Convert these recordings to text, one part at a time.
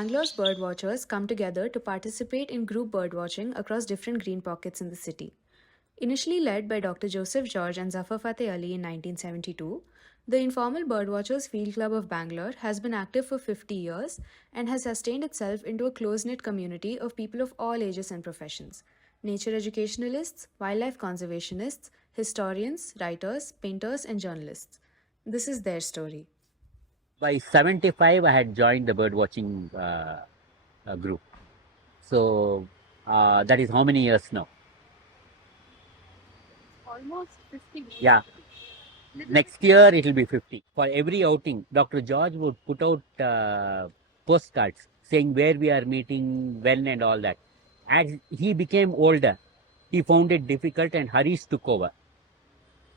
Bangalore's birdwatchers come together to participate in group birdwatching across different green pockets in the city. Initially led by Dr. Joseph George and Zafar Fateh Ali in 1972, the informal Birdwatchers Field Club of Bangalore has been active for 50 years and has sustained itself into a close-knit community of people of all ages and professions: nature educationalists, wildlife conservationists, historians, writers, painters, and journalists. This is their story. By 75, I had joined the birdwatching group. So that is how many years now? Almost 50 years. Yeah. Next year it will be 50. For every outing, Dr. George would put out postcards saying where we are meeting, when, and all that. As he became older, he found it difficult, and Harish took over.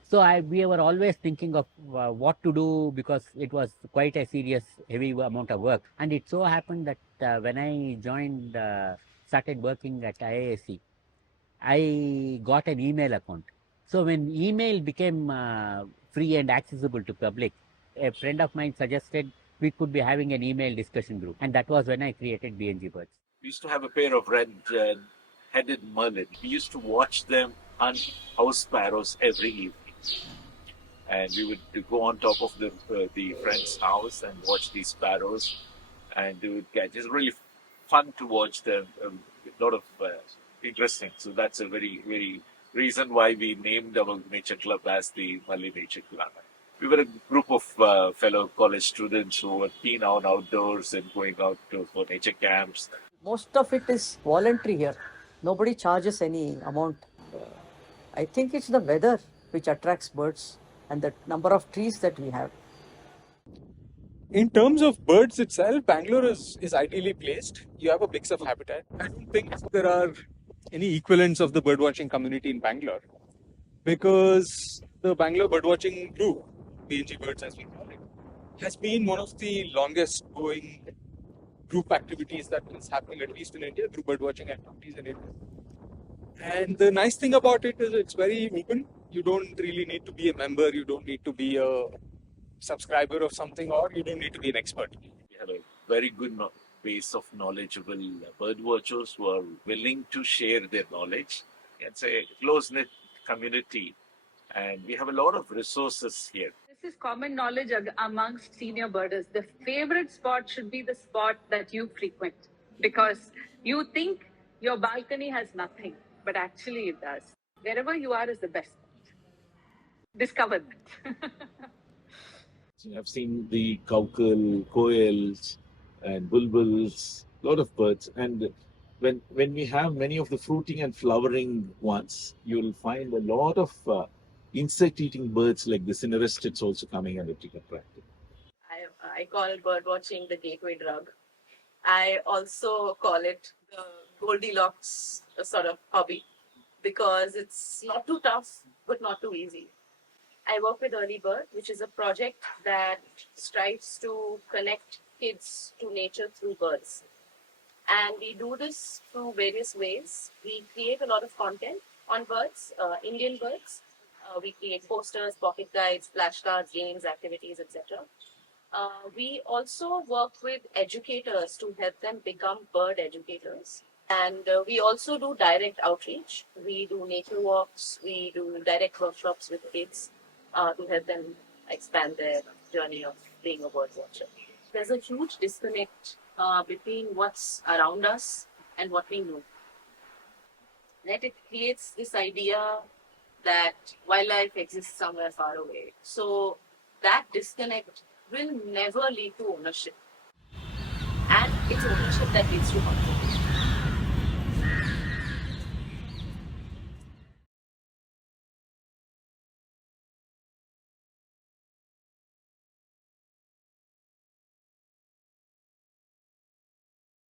So we were always thinking of what to do, because it was quite a serious, heavy amount of work. And it so happened that when I started working at IISc, I got an email account. So when email became free and accessible to public, a friend of mine suggested we could be having an email discussion group. And that was when I created BNG Birds. We used to have a pair of red-headed merlin. We used to watch them hunt house sparrows every evening. And we would go on top of the friend's house and watch these sparrows. And they would catch. It's really fun to watch them. A lot of interesting. So that's a very, very reason why we named our nature club as the Malli Nature Club. We were a group of fellow college students who were keen on outdoors and going out for nature camps. Most of it is voluntary here. Nobody charges any amount. I think it's the weather which attracts birds and the number of trees that we have. In terms of birds itself, Bangalore is ideally placed. You have a mix of habitat. I don't think there are any equivalents of the birdwatching community in Bangalore, because the Bangalore birdwatching group, BNG Birds as we call it, has been one of the longest going group activities that is happening, at least in India, group birdwatching activities in India. And the nice thing about it is it's very open. You don't really need to be a member, you don't need to be a subscriber of something, or you don't need to be an expert. We have a very good base of knowledgeable birdwatchers who are willing to share their knowledge. It's a close-knit community, and we have a lot of resources here. This is common knowledge amongst senior birders. The favorite spot should be the spot that you frequent, because you think your balcony has nothing, but actually it does. Wherever you are is the best spot. Discover that. I've seen the cowcul, koels, and bulbuls, a lot of birds. And when we have many of the fruiting and flowering ones, you'll find a lot of insect-eating birds like the cineristids also coming and taking practice. I call birdwatching the gateway drug. I also call it the Goldilocks sort of hobby, because it's not too tough, but not too easy. I work with Early Bird, which is a project that strives to connect kids to nature through birds. And we do this through various ways. We create a lot of content on birds, Indian birds. We create posters, pocket guides, flashcards, games, activities, etc. We also work with educators to help them become bird educators. And we also do direct outreach. We do nature walks. We do direct workshops with kids to help them expand their journey of being a bird watcher. There's a huge disconnect between what's around us and what we know. That it creates this idea that wildlife exists somewhere far away. So that disconnect will never lead to ownership. And it's ownership that leads to conflict.